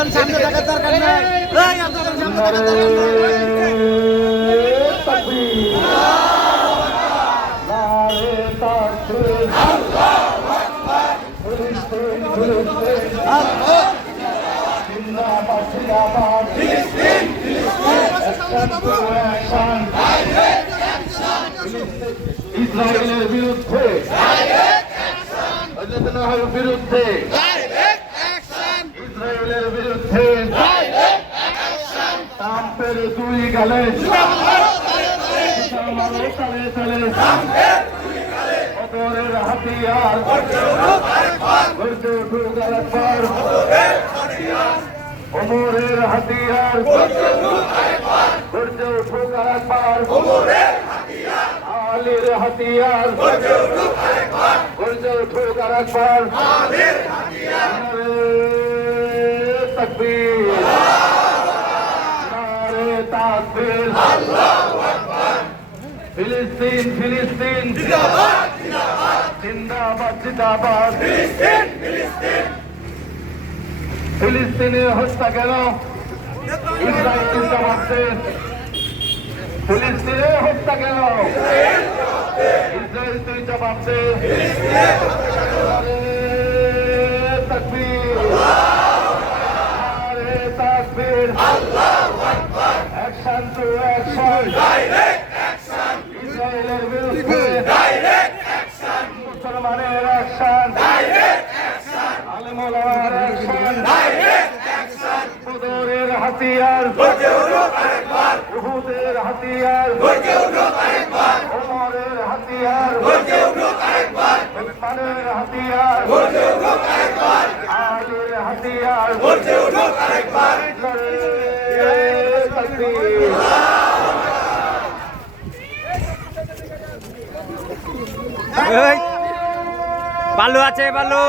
এতজন সামনে থাকার দরকার নাই, এতজন সামনে থাকার দরকার নাই। ইসরায়েলের বিরুদ্ধে বিরুদ্ধে ইসরায়েলের বিরুদ্ধে ট্রাম্পের দুই গালে অপরের হাতিয়ার অমরের হাতিয়ার গর্জে উঠুক আরেকবার আলীর হাতিয়ার গর্জে উঠুক আরেকবার তাকবীর নারে তাকবীর ফিলিস্তিন ফিলিস্তিন জিন্দাবাদ জিন্দাবাদ ফিলিস্তিনে হত্যা কেন ইসরায়েল জবাব দে ফিলিস্তিনে হত্যা কেন ইসরায়েল তুই জবাব দে তাকবীর নারে তাকবীর অ্যাকশন টু অ্যাকশন ইসরায়েলের বিরুদ্ধে মুসলমানের অ্যাকশন আলেম ওলামার অ্যাকশন বদরের হাতিয়ার উহুদের হাতিয়ার ওমরের হাতিয়ার উসমানের হাতিয়ার আলীর হাতিয়ার তাকবীর বালু আছে বালু।